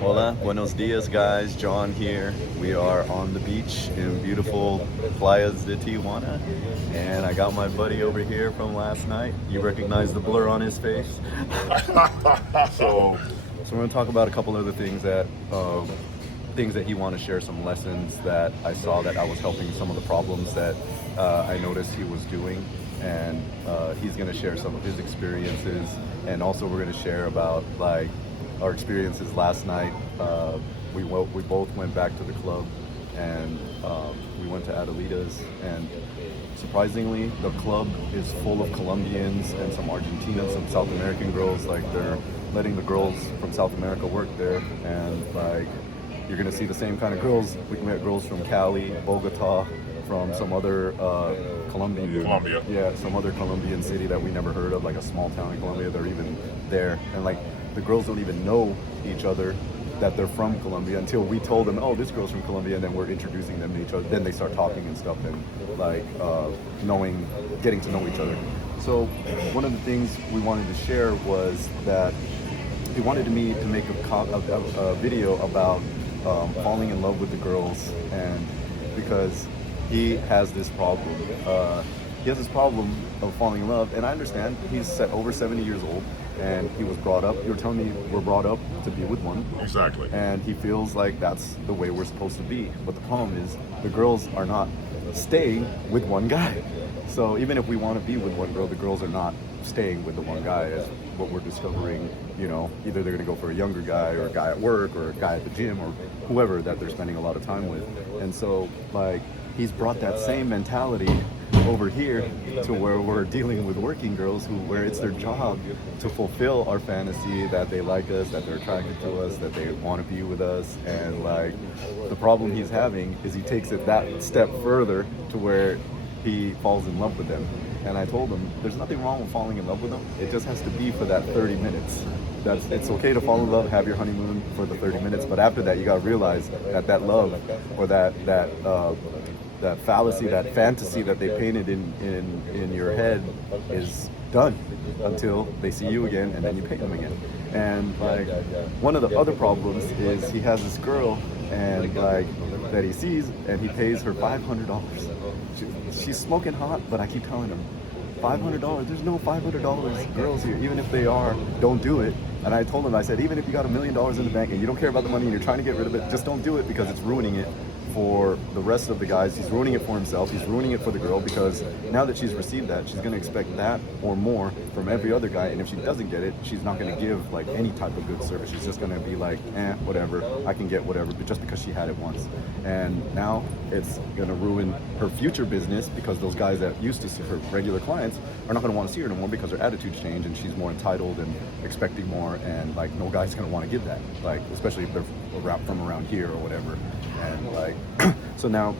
Hola, buenos dias, guys. John here. We are on the beach in beautiful Playas de Tijuana, and I got my buddy over here from last night. You recognize the blur on his face. so, so we're gonna talk about a couple other things that he wanted to share, some lessons that I saw that I was helping some of the problems that I noticed he was doing, and he's gonna share some of his experiences, and also we're gonna share about like our experiences last night. We both went back to the club, and we went to Adelitas, and surprisingly, the club is full of Colombians and some Argentinians, some South American girls. Like they're letting the girls from South America work there, and like you're gonna see the same kind of girls. We met girls from Cali, Bogota, from some other Colombia. yeah, some other Colombian city that we never heard of, like a small town in Colombia. They're even there, and like the girls don't even know each other, that they're from Colombia, until we told them, oh, this girl's from Colombia, and then we're introducing them to each other. Then they start talking and stuff, and like getting to know each other. So one of the things we wanted to share was that he wanted me to make a video about falling in love with the girls, and because he has this problem. He has this problem of falling in love, and I understand. He's over 70 years old, and he was brought up. You were telling me we're brought up to be with one. Exactly. And he feels like that's the way we're supposed to be. But the problem is, the girls are not staying with one guy. So even if we want to be with one girl, the girls are not staying with the one guy. Is what we're discovering. You know, either they're going to go for a younger guy, or a guy at work, or a guy at the gym, or whoever that they're spending a lot of time with. And so, like, he's brought that same mentality over here to where we're dealing with working girls where it's their job to fulfill our fantasy that they like us, that they're attracted to us, that they want to be with us. And like the problem he's having is he takes it that step further to where he falls in love with them. And I told him there's nothing wrong with falling in love with them. It just has to be for that 30 minutes. It's okay to fall in love, have your honeymoon for the 30 minutes, but after that you got to realize that love, or that fallacy, that fantasy that they painted in your head is done until they see you again, and then you pay them again. And like one of the other problems is he has this girl, and like that he sees, and he pays her $500. She's smoking hot, but I keep telling him, $500. There's no $500 girls here. Even if they are, don't do it. And I told him, I said, even if you got $1 million in the bank and you don't care about the money and you're trying to get rid of it, just don't do it, because it's ruining it for the rest of the guys. He's ruining it for himself. He's ruining it for the girl, because now that she's received that, she's going to expect that or more from every other guy. And if she doesn't get it, she's not going to give like any type of good service. She's just going to be like, whatever, I can get whatever, but just because she had it once. And now it's going to ruin her future business, because those guys that used to see her regular clients are not going to want to see her no more, because her attitudes change and she's more entitled and expecting more, and like no guy's going to want to give that, like especially if they're from around here or whatever. And like so now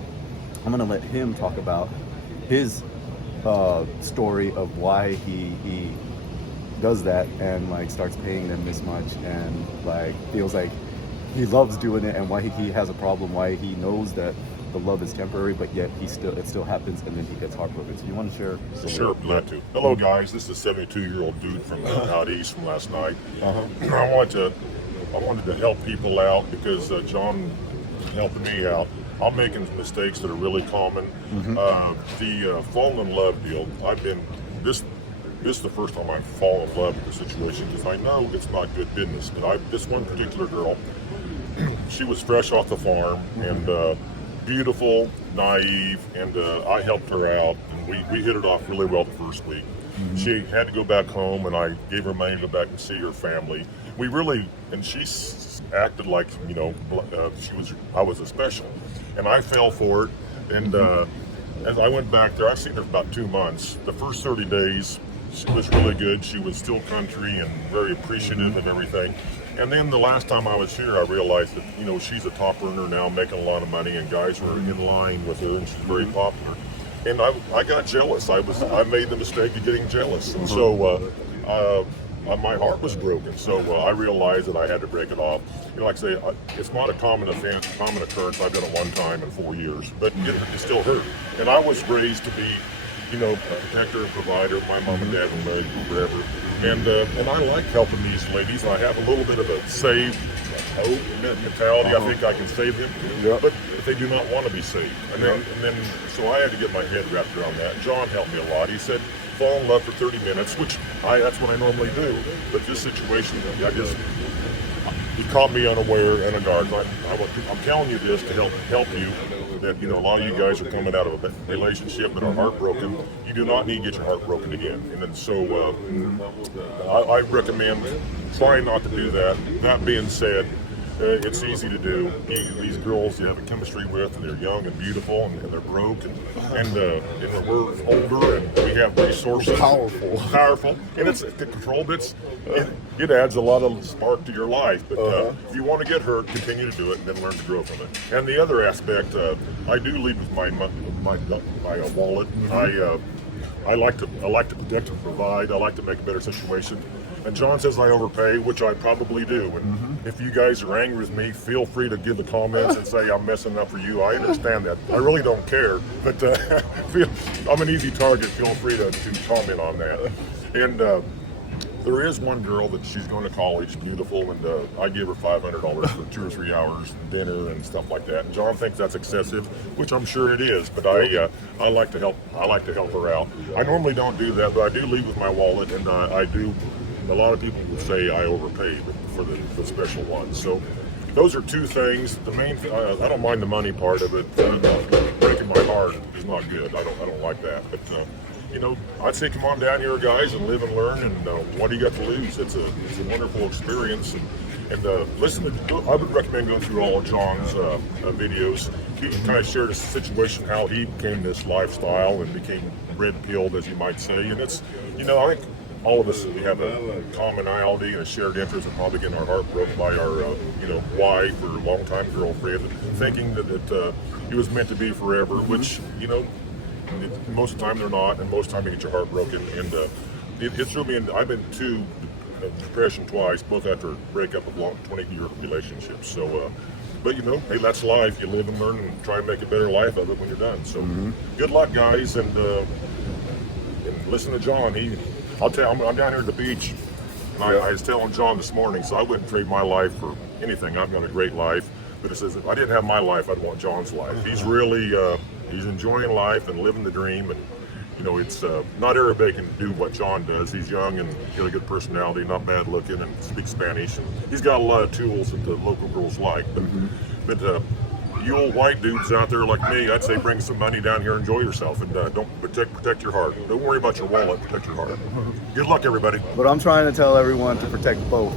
I'm gonna let him talk about his story of why he does that, and like starts paying them this much, and like feels like he loves doing it, and why he has a problem, why he knows that the love is temporary, but yet it still happens, and then he gets heartbroken. So you want to share? Sure, glad to. Hello, guys. This is a 72-year-old dude from out east from last night. I wanted to help people out, because John helping me out. I'm making mistakes that are really common. The fall in love deal. This is the first time I've fallen in love with the situation, because I know it's not good business. But this one particular girl, she was fresh off the farm, and beautiful, naive, and I helped her out, and we hit it off really well the first week. She had to go back home, and I gave her money to go back and see her family. And she acted like, I was a special, and I fell for it. And as I went back there, I seen her for about 2 months. The first 30 days, she was really good. She was still country and very appreciative of everything. And then the last time I was here, I realized that, she's a top earner now, making a lot of money, and guys are in line with her, and she's very popular. And I got jealous. I made the mistake of getting jealous, and so my heart was broken. So I realized that I had to break it off. Like I say, it's not a common occurrence. I've done it one time in 4 years, but it still hurt. And I was raised to be, a protector and provider. My mom and dad were married forever, and I like helping these ladies. I have a little bit of a save hope mentality. I think I can save them, Yeah. but they do not want to be saved. And then, so I had to get my head wrapped around that. John helped me a lot. He said, fall in love for 30 minutes, which that's what I normally do. But this situation, he caught me unaware and unguarded. I'm telling you this to help you. That a lot of you guys are coming out of a relationship that are heartbroken. You do not need to get your heart broken again. And then so I recommend trying not to do that. That being said, it's easy to do. These girls you have a chemistry with, and they're young and beautiful, and they're broke, and we're older, and we have resources. Powerful, and it's the control bits. It adds a lot of spark to your life. But if you want to get hurt, continue to do it, and then learn to grow from it. And the other aspect, I do lead with my wallet. I like to protect and provide. I like to make a better situation. And John says I overpay, which I probably do. And if you guys are angry with me, feel free to give the comments and say I'm messing up for you. I understand that. I really don't care. But I'm an easy target. Feel free to comment on that. And there is one girl that she's going to college, beautiful, and I gave her $500 for 2 or 3 hours dinner and stuff like that. And John thinks that's excessive, which I'm sure it is. But I like to help. I like to help her out. I normally don't do that, but I do leave with my wallet, and I do. A lot of people would say I overpaid for the special ones. So those are two things. The main, I don't mind the money part of it. Breaking my heart is not good. I don't like that. But I'd say come on down here, guys, and live and learn. And what do you got to lose? It's a wonderful experience. And listen to. I would recommend going through all of John's videos. He kind of shared a situation how he became this lifestyle and became red-pilled, as you might say. And it's I think. All of us, we have a commonality and a shared interest in probably getting our heart broken by our, wife or longtime girlfriend, thinking that it was meant to be forever, which, most of the time they're not, and most of the time you get your heart broken. And it threw me in. I've been to depression twice, both after a breakup of long 20-year relationships. So, but hey, that's life. You live and learn and try and make a better life of it when you're done. So, good luck, guys, and listen to John. I'll tell you, I'm down here at the beach, and I was telling John this morning, so I wouldn't trade my life for anything. I've got a great life, but it says if I didn't have my life, I'd want John's life. He's really, he's enjoying life and living the dream, and it's not everybody can do what John does. He's young and he's got a good personality, not bad looking, and speaks Spanish, and he's got a lot of tools that the local girls like. But you old white dudes out there like me, I'd say bring some money down here, enjoy yourself, and don't protect your heart. Don't worry about your wallet, protect your heart. Good luck, everybody. But I'm trying to tell everyone to protect both.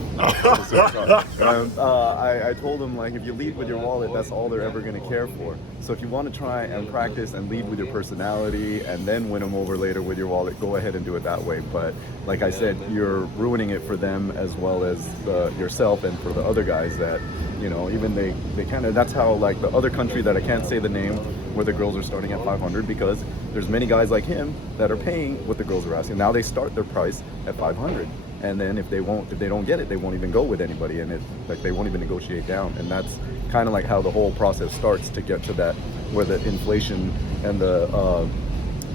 And, I told them, like, if you lead with your wallet, that's all they're ever going to care for. So if you want to try and practice and lead with your personality and then win them over later with your wallet, go ahead and do it that way. But like I said, you're ruining it for them as well as yourself and for the other guys that, even they kind of, that's how, like, the other country that I can't say the name, where the girls are starting at 500, because there's many guys like him that are paying what the girls are asking. Now they start their price at 500, and then if they don't get it, they won't even go with anybody, and they won't even negotiate down. And that's kind of like how the whole process starts to get to that, where the inflation and the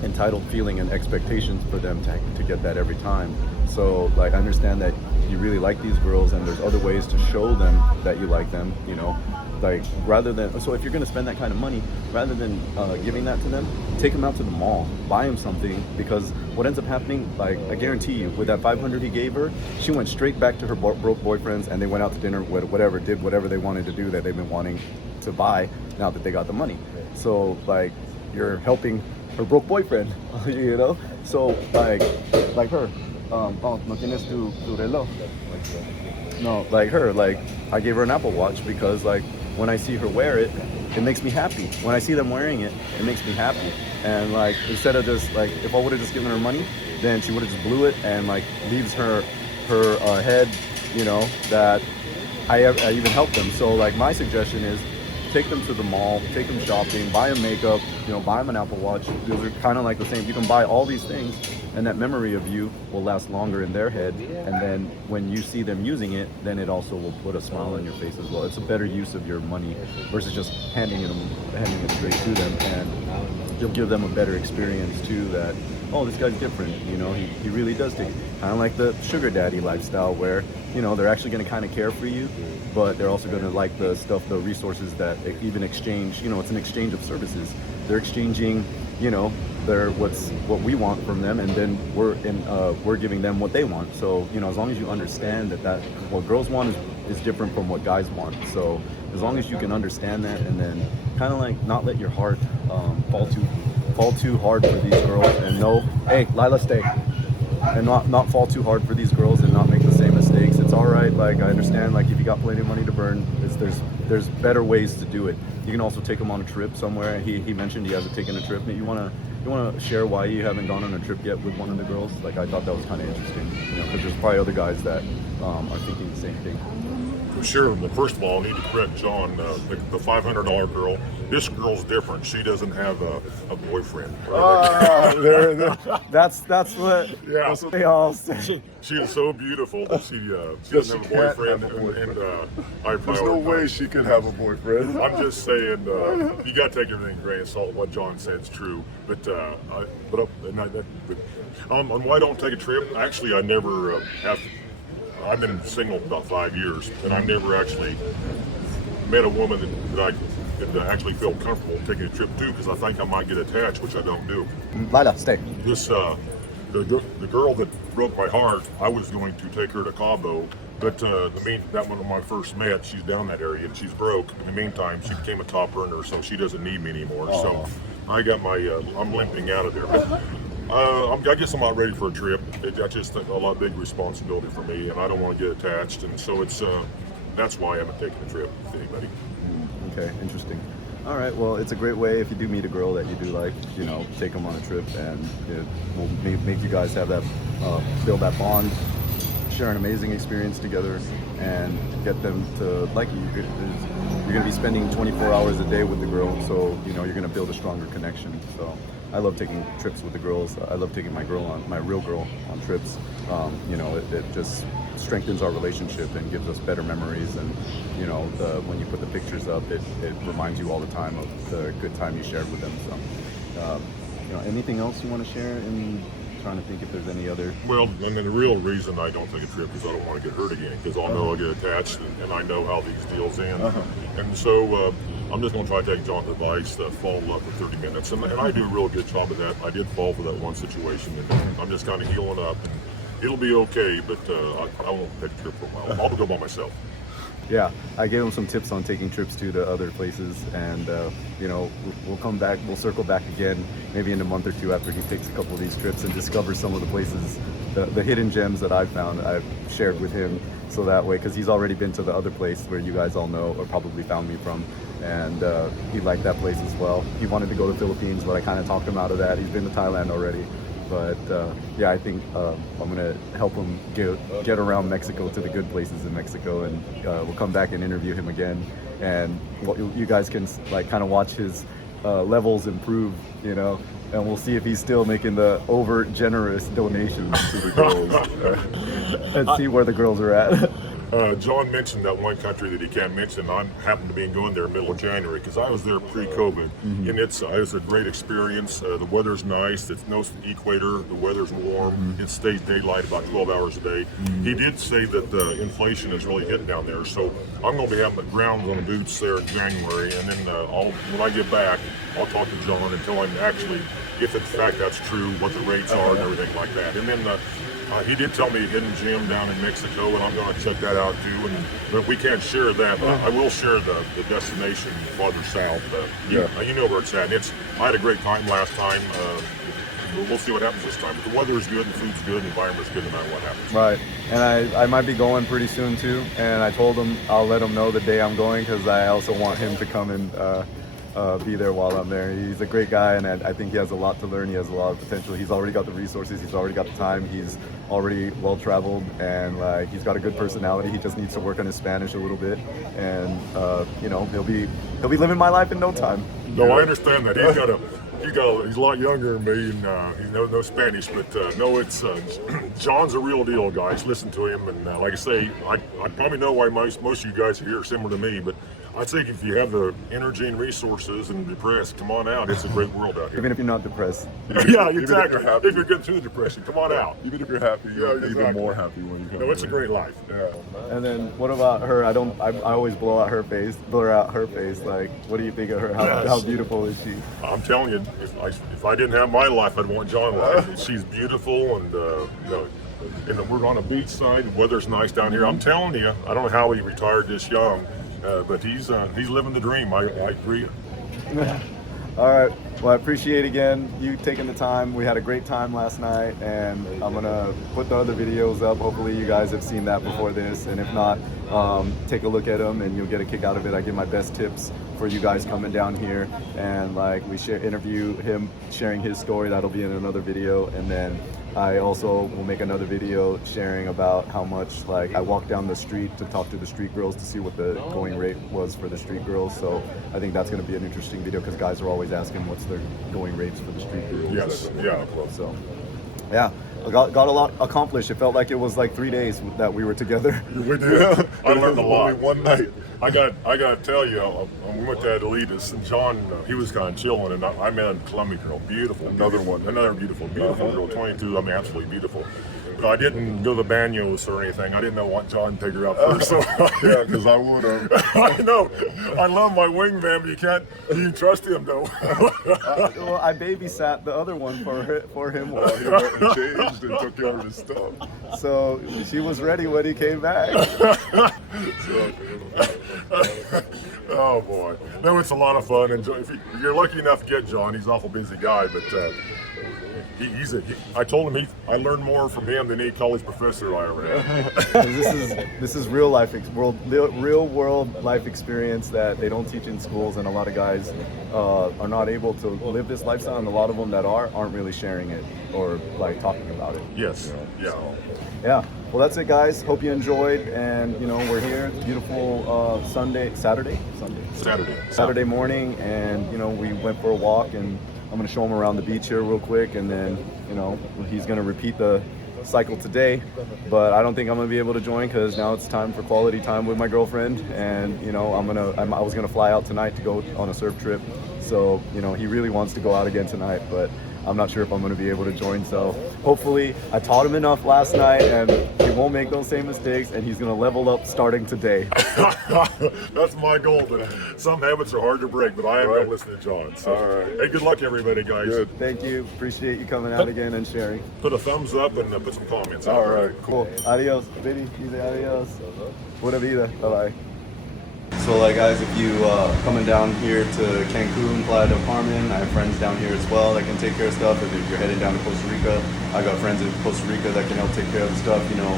entitled feeling and expectations for them to get that every time. So, like, I understand that you really like these girls, and there's other ways to show them that you like them, like, rather than, so if you're going to spend that kind of money, rather than giving that to them, take them out to the mall, buy them something, because what ends up happening, like, I guarantee you, with that 500 he gave her, she went straight back to her broke boyfriends, and they went out to dinner, did whatever they wanted to do that they've been wanting to buy now that they got the money. So, like, you're helping her broke boyfriend, so, like her, no tienes tu reloj. No, like her, like, I gave her an Apple Watch because, like, when I see her wear it, it makes me happy. When I see them wearing it, it makes me happy. And, like, instead of just, like, if I would have just given her money, then she would have just blew it and, like, leaves her head, that I even helped them. So, like, my suggestion is take them to the mall, take them shopping, buy them makeup, buy them an Apple Watch. Those are kind of like the same. You can buy all these things, and that memory of you will last longer in their head. And then when you see them using it, then it also will put a smile on your face as well. It's a better use of your money versus just handing it straight to them, and you'll give them a better experience too. That oh, this guy's different. You know, he really does take it. Kind of like the sugar daddy lifestyle, where you know they're actually going to kind of care for you, but they're also going to like the stuff, the resources that even exchange. You know, it's an exchange of services. They're exchanging, you know, what we want from them, and then we're giving them what they want. So you know, as long as you understand that what girls want is different from what guys want. So as long as you can understand that, and then kind of like not let your heart fall too hard for these girls, and know, hey, Lila, stay, and not fall too hard for these girls, and not make the same mistakes. It's all right. Like, I understand, like, if you got plenty of money to burn, there's better ways to do it. You can also take them on a trip somewhere. He mentioned he hasn't taken a trip. You wanna share why you haven't gone on a trip yet with one of the girls? Like, I thought that was kind of interesting, you know, because there's probably other guys that are thinking the same thing. Sure, but first of all, I need to correct John, the $500 girl. This girl's different. She doesn't have a boyfriend. That's what. Yeah. That's what they all say. She is so beautiful that she doesn't have a boyfriend, and I There's no way she could have a boyfriend. I'm just saying, you got to take everything with a grain of salt. What John said is true, but on why don't take a trip? Actually, I never have. I've been single about 5 years, and I've never actually met a woman that I could actually feel comfortable taking a trip to, because I think I might get attached, which I don't do. Lila, stay. This the girl that broke my heart, I was going to take her to Cabo, but that one when I first met, she's down that area and she's broke. In the meantime, she became a top earner, so she doesn't need me anymore. Aww. So I got I'm limping out of there. But, I guess I'm not ready for a trip. I just think a lot big responsibility for me, and I don't want to get attached, and so that's why I haven't taken a trip with anybody. Okay, interesting. All right, well, it's a great way if you do meet a girl that you do like, you know, take them on a trip, and it will make you guys have that, build that bond, share an amazing experience together, and get them to like you. You're going to be spending 24 hours a day with the girl, so you know you're going to build a stronger connection. So I love taking trips with the girls. I love taking my real girl on trips. You know, it just strengthens our relationship and gives us better memories. And you know, when you put the pictures up, it reminds you all the time of the good time you shared with them. So, you know, anything else you want to share? Trying to think if there's any other. Well, I mean, the real reason I don't take a trip is I don't want to get hurt again, because I'll know I'll get attached, and I know how these deals end. And so I'm just going to try to take John's advice, fall in love for 30 minutes. And I do a real good job of that. I did fall for that one situation, and I'm just kind of healing up. And it'll be okay, but I won't take a trip for a while. I'll go by myself. Yeah, I gave him some tips on taking trips to other places, and you know, we'll come back, we'll circle back again, maybe in a month or two after he takes a couple of these trips and discovers some of the places, the hidden gems that I've found. I've shared with him, so that way, because he's already been to the other place where you guys all know or probably found me from, and he liked that place as well. He wanted to go to the Philippines, but I kind of talked him out of that. He's been to Thailand already. But yeah, I think I'm gonna help him get around Mexico to the good places in Mexico, and we'll come back and interview him again, and you guys can like kind of watch his levels improve, you know, and we'll see if he's still making the over generous donations to the girls, and see where the girls are at. John mentioned that one country that he can't mention. I happened to be going there middle of January, because I was there pre-COVID, and it's a great experience. The weather's nice. It's no equator. The weather's warm. It stays daylight about 12 hours a day. He did say that the inflation is really hitting down there, so I'm going to be having the grounds on the boots there in January, and then when I get back, I'll talk to John and tell him actually if in fact that's true, what the rates are and everything like that. And then he did tell me a hidden gem down in Mexico, and I'm going to check that out too. But we can't share that. But I will share the destination farther south. You know where it's at. I had a great time last time. We'll see what happens this time. But the weather is good, the food's good, the environment's good, no matter what happens. Right, and I might be going pretty soon too. And I told him I'll let him know the day I'm going, because I also want him to come and be there while I'm there. He's a great guy, and I think he has a lot to learn. He has a lot of potential. He's already got the resources. He's already got the time. He's already well traveled, and like he's got a good personality. He just needs to work on his Spanish a little bit, and you know, he'll be living my life in no time. No, I understand that. He's a lot younger than me, and he knows no Spanish, but no, it's John's a real deal, guys. Listen to him, and like I say, I probably know why most of you guys here are similar to me, but I think if you have the energy and resources and depressed, come on out. It's a great world out here. Even if you're not depressed. Yeah, Even if exactly. you're happy. If you're getting through the depression, come on out. Even if you're happy, you're Yeah, even exactly. more happy when you come. No, it's a here. great life. Yeah. And then what about her? I always blur out her face. Like, what do you think of her? How beautiful is she? I'm telling you, if I didn't have my life, I'd want John's life. She's beautiful, and you know, and we're on a beach side. The weather's nice down here. I'm telling you, I don't know how he retired this young, but he's living the dream. I agree. All right. Well, I appreciate again you taking the time. We had a great time last night, and I'm gonna put the other videos up. Hopefully, you guys have seen that before this, and if not, take a look at them, and you'll get a kick out of it. I give my best tips for you guys coming down here, and like we interview him sharing his story. That'll be in another video, and then I also will make another video sharing about how much, like, I walked down the street to talk to the street girls to see what the going rate was for the street girls. So I think that's going to be an interesting video because guys are always asking what's their going rates for the street girls. Yes, yeah. So, yeah, I got a lot accomplished. It felt like it was like 3 days that we were together. We did. I learned a lot. Only one night. I got to tell you, we went to adelitas, and John, he was kind of chilling, and I met a Colombian girl, beautiful, another beautiful girl, 22. I mean, absolutely beautiful. But I didn't go to the banos or anything. I didn't know what John take her out first. So Yeah, because I would have. I know. I love my wingman, but you trust him though. Well, I babysat the other one for him. He went and changed and took care of his stuff. So she was ready when he came back. Oh boy, no, it's a lot of fun. And if you're lucky enough to get John, he's an awful busy guy, but I told him I learned more from him than any college professor I ever had. This is real life real world life experience that they don't teach in schools, and a lot of guys are not able to live this lifestyle, and a lot of them that aren't really sharing it or like talking about it. Yes, yeah. Yeah. Well, that's it, guys. Hope you enjoyed, and you know we're here. It's beautiful Saturday morning, and you know we went for a walk, and I'm gonna show him around the beach here real quick, and then you know he's gonna repeat the cycle today. But I don't think I'm gonna be able to join because now it's time for quality time with my girlfriend, and you know I was gonna fly out tonight to go on a surf trip. So you know he really wants to go out again tonight, but I'm not sure if I'm going to be able to join. So hopefully I taught him enough last night and he won't make those same mistakes, and he's going to level up starting today. That's my goal, but some habits are hard to break, but I am going to listen to John. So, All right. Hey, good luck everybody, guys. Good. Thank you. Appreciate you coming out again and sharing. Put a thumbs up and put some comments out. All right, Cool. Adios, Vinny. Dice adios. Pura vida. Bye-bye. So like guys, if you coming down here to Cancun, Playa del Carmen, I have friends down here as well that can take care of stuff. If you're heading down to Costa Rica, I got friends in Costa Rica that can help take care of the stuff, you know,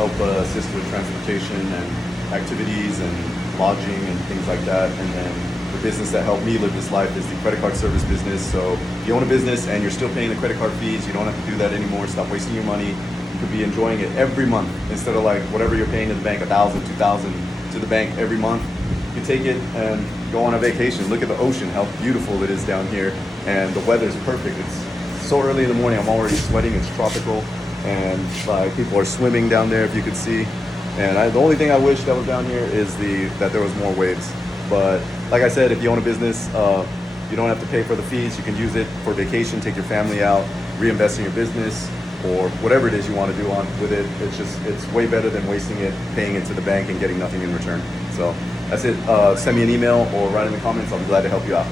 help assist with transportation and activities and lodging and things like that. And then the business that helped me live this life is the credit card service business. So if you own a business and you're still paying the credit card fees, you don't have to do that anymore. Stop wasting your money. You could be enjoying it every month instead of like whatever you're paying to the bank, $1,000, $2,000 to the bank every month. You take it and go on a vacation. Look at the ocean, how beautiful it is down here, and the weather's perfect. It's so early in the morning, I'm already sweating. It's tropical, and people are swimming down there, if you could see. And the only thing I wish that was down here is that there was more waves. But like I said, if you own a business, you don't have to pay for the fees. You can use it for vacation, take your family out, reinvest in your business, or whatever it is you want to do with it. It's way better than wasting it, paying it to the bank and getting nothing in return. So that's it. Send me an email or write in the comments. I'll be glad to help you out.